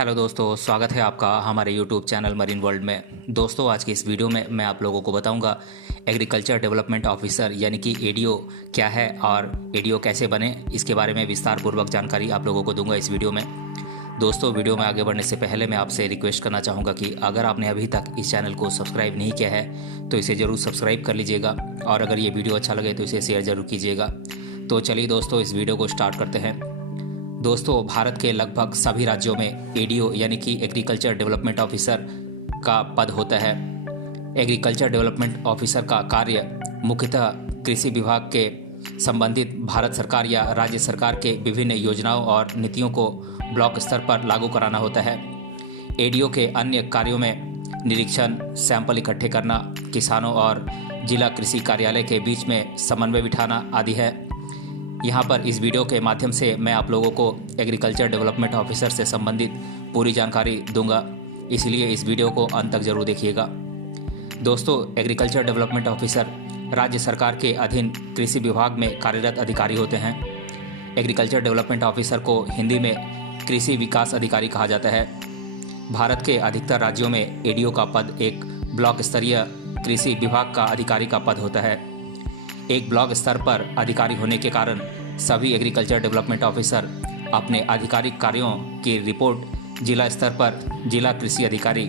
Hello दोस्तों, स्वागत है आपका हमारे यूट्यूब चैनल मरीन वर्ल्ड में। दोस्तों, आज की इस वीडियो में मैं आप लोगों को बताऊंगा एग्रीकल्चर डेवलपमेंट ऑफिसर यानी कि एडीओ क्या है और एडीओ कैसे बने, इसके बारे में विस्तार पूर्वक जानकारी आप लोगों को दूंगा इस वीडियो में। दोस्तों, वीडियो में आगे बढ़ने से पहले मैं आपसे रिक्वेस्ट करना चाहूँगा कि अगर आपने अभी तक इस चैनल को सब्सक्राइब नहीं किया है तो इसे ज़रूर सब्सक्राइब कर लीजिएगा और अगर ये वीडियो अच्छा लगे तो इसे शेयर ज़रूर कीजिएगा। तो चलिए दोस्तों, इस वीडियो को स्टार्ट करते हैं। दोस्तों, भारत के लगभग सभी राज्यों में एडीओ यानी कि एग्रीकल्चर डेवलपमेंट ऑफिसर का पद होता है। एग्रीकल्चर डेवलपमेंट ऑफिसर का कार्य मुख्यतः कृषि विभाग के संबंधित भारत सरकार या राज्य सरकार के विभिन्न योजनाओं और नीतियों को ब्लॉक स्तर पर लागू कराना होता है। एडीओ के अन्य कार्यों में निरीक्षण, सैंपल इकट्ठे करना, किसानों और जिला कृषि कार्यालय के बीच में समन्वय बिठाना आदि है। यहाँ पर इस वीडियो के माध्यम से मैं आप लोगों को एग्रीकल्चर डेवलपमेंट ऑफिसर से संबंधित पूरी जानकारी दूंगा, इसलिए इस वीडियो को अंत तक जरूर देखिएगा। दोस्तों, एग्रीकल्चर डेवलपमेंट ऑफिसर राज्य सरकार के अधीन कृषि विभाग में कार्यरत अधिकारी होते हैं। एग्रीकल्चर डेवलपमेंट ऑफिसर को हिंदी में कृषि विकास अधिकारी कहा जाता है। भारत के अधिकतर राज्यों में एडीओ का पद एक ब्लॉक स्तरीय कृषि विभाग का अधिकारी का पद होता है। एक ब्लॉक स्तर पर अधिकारी होने के कारण सभी एग्रीकल्चर डेवलपमेंट ऑफिसर अपने आधिकारिक कार्यों की रिपोर्ट जिला स्तर पर जिला कृषि अधिकारी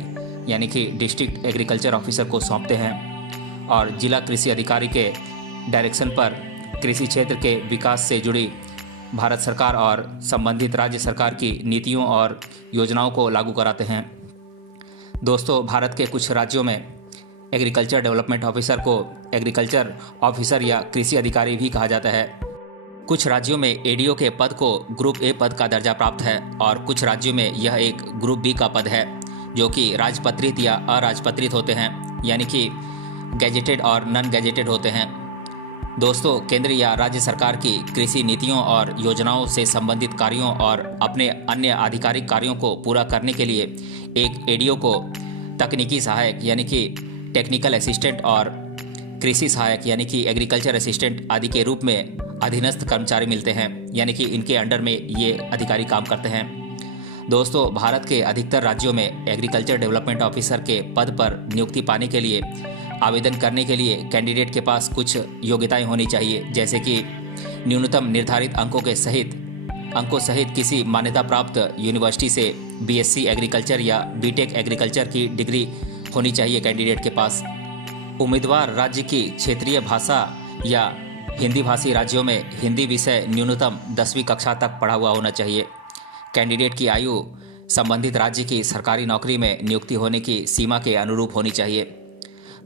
यानी कि डिस्ट्रिक्ट एग्रीकल्चर ऑफिसर को सौंपते हैं और जिला कृषि अधिकारी के डायरेक्शन पर कृषि क्षेत्र के विकास से जुड़ी भारत सरकार और संबंधित राज्य सरकार की नीतियों और योजनाओं को लागू कराते हैं। दोस्तों, भारत के कुछ राज्यों में एग्रीकल्चर डेवलपमेंट ऑफिसर को एग्रीकल्चर ऑफिसर या कृषि अधिकारी भी कहा जाता है। कुछ राज्यों में एडीओ के पद को ग्रुप ए पद का दर्जा प्राप्त है और कुछ राज्यों में यह एक ग्रुप बी का पद है, जो कि राजपत्रित या अराजपत्रित होते हैं, यानी कि गैजेटेड और नॉन गैजेटेड होते हैं। दोस्तों, केंद्र या राज्य सरकार की कृषि नीतियों और योजनाओं से संबंधित कार्यों और अपने अन्य आधिकारिक कार्यों को पूरा करने के लिए एक एडीओ को तकनीकी सहायक यानी कि टेक्निकल असिस्टेंट और कृषि सहायक यानी कि एग्रीकल्चर असिस्टेंट आदि के रूप में अधीनस्थ कर्मचारी मिलते हैं, यानी कि इनके अंडर में ये अधिकारी काम करते हैं। दोस्तों, भारत के अधिकतर राज्यों में एग्रीकल्चर डेवलपमेंट ऑफिसर के पद पर नियुक्ति पाने के लिए आवेदन करने के लिए कैंडिडेट के पास कुछ योग्यताएं होनी चाहिए, जैसे कि न्यूनतम निर्धारित अंकों सहित किसी मान्यता प्राप्त यूनिवर्सिटी से बीएससी एग्रीकल्चर या बीटेक एग्रीकल्चर की डिग्री होनी चाहिए कैंडिडेट के पास। उम्मीदवार राज्य की क्षेत्रीय भाषा या हिंदी भाषी राज्यों में हिंदी विषय न्यूनतम 10वीं कक्षा तक पढ़ा हुआ होना चाहिए। कैंडिडेट की आयु संबंधित राज्य की सरकारी नौकरी में नियुक्ति होने की सीमा के अनुरूप होनी चाहिए।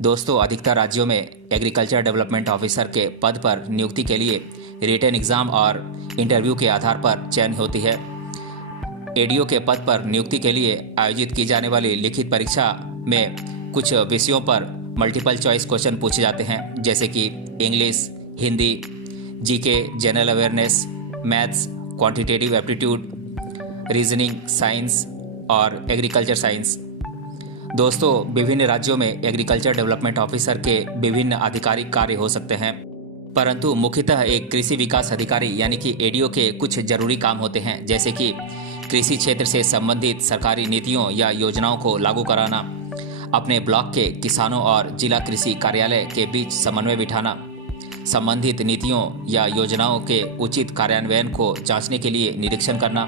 दोस्तों, अधिकतर राज्यों में एग्रीकल्चर डेवलपमेंट ऑफिसर के पद पर नियुक्ति के लिए रिटन एग्जाम और इंटरव्यू के आधार पर चयन होती है। एडीओ के पद पर नियुक्ति के लिए आयोजित की जाने वाली लिखित परीक्षा में कुछ विषयों पर मल्टीपल चॉइस क्वेश्चन पूछे जाते हैं, जैसे कि English, Hindi, GK, general awareness, maths, quantitative aptitude, reasoning, science और एग्रीकल्चर साइंस। दोस्तों, विभिन्न राज्यों में एग्रीकल्चर डेवलपमेंट ऑफिसर के विभिन्न आधिकारिक कार्य हो सकते हैं, परंतु मुख्यतः एक कृषि विकास अधिकारी यानी कि एडीओ के कुछ जरूरी काम होते हैं, जैसे कि कृषि क्षेत्र से संबंधित सरकारी नीतियों या योजनाओं को लागू कराना, अपने ब्लॉक के किसानों और जिला कृषि कार्यालय के बीच समन्वय बिठाना, संबंधित नीतियों या योजनाओं के उचित कार्यान्वयन को जांचने के लिए निरीक्षण करना,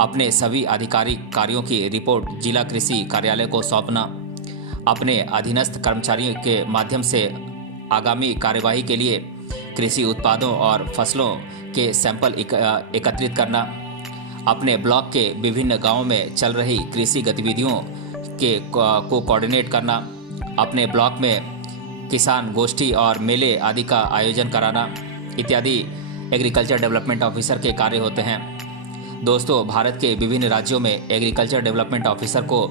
अपने सभी आधिकारिक कार्यों की रिपोर्ट जिला कृषि कार्यालय को सौंपना, अपने अधीनस्थ कर्मचारियों के माध्यम से आगामी कार्यवाही के लिए कृषि उत्पादों और फसलों के सैंपल एकत्रित करना, अपने ब्लॉक के विभिन्न गांवों में चल रही कृषि गतिविधियों को कोऑर्डिनेट करना, अपने ब्लॉक में किसान गोष्ठी और मेले आदि का आयोजन कराना इत्यादि एग्रीकल्चर डेवलपमेंट ऑफिसर के कार्य होते हैं। दोस्तों, भारत के विभिन्न राज्यों में एग्रीकल्चर डेवलपमेंट ऑफिसर को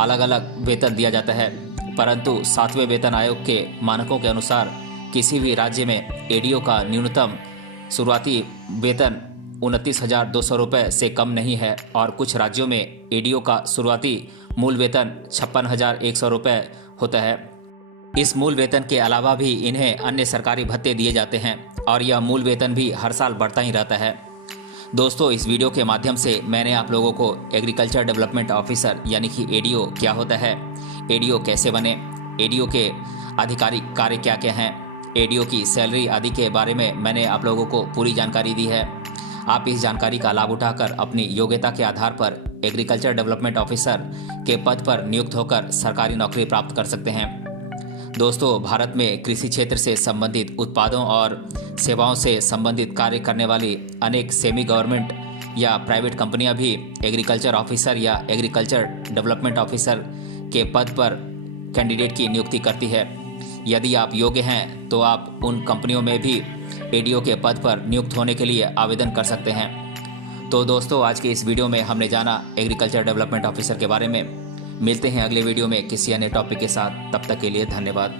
अलग अलग वेतन दिया जाता है, परंतु 7वें वेतन आयोग के मानकों के अनुसार किसी भी राज्य में एडीओ का न्यूनतम शुरुआती वेतन 29,200 रुपये से कम नहीं है और कुछ राज्यों में एडीओ का शुरुआती मूल वेतन 56,100 रुपये होता है। इस मूल वेतन के अलावा भी इन्हें अन्य सरकारी भत्ते दिए जाते हैं और यह मूल वेतन भी हर साल बढ़ता ही रहता है। दोस्तों, इस वीडियो के माध्यम से मैंने आप लोगों को एग्रीकल्चर डेवलपमेंट ऑफिसर यानी कि एडीओ क्या होता है, एडीओ कैसे बने, एडीओ के आधिकारिक कार्य क्या क्या हैं, एडीओ की सैलरी आदि के बारे में मैंने आप लोगों को पूरी जानकारी दी है। आप इस जानकारी का लाभ उठाकर अपनी योग्यता के आधार पर एग्रीकल्चर डेवलपमेंट ऑफिसर के पद पर नियुक्त होकर सरकारी नौकरी प्राप्त कर सकते हैं। दोस्तों, भारत में कृषि क्षेत्र से संबंधित उत्पादों और सेवाओं से संबंधित कार्य करने वाली अनेक सेमी गवर्नमेंट या प्राइवेट कंपनियां भी एग्रीकल्चर ऑफिसर या एग्रीकल्चर डेवलपमेंट ऑफिसर के पद पर कैंडिडेट की नियुक्ति करती है। यदि आप योग्य हैं तो आप उन कंपनियों में भी एडीओ के पद पर नियुक्त होने के लिए आवेदन कर सकते हैं। तो दोस्तों, आज के इस वीडियो में हमने जाना एग्रीकल्चर डेवलपमेंट ऑफिसर के बारे में। मिलते हैं अगले वीडियो में किसी अन्य टॉपिक के साथ। तब तक के लिए धन्यवाद।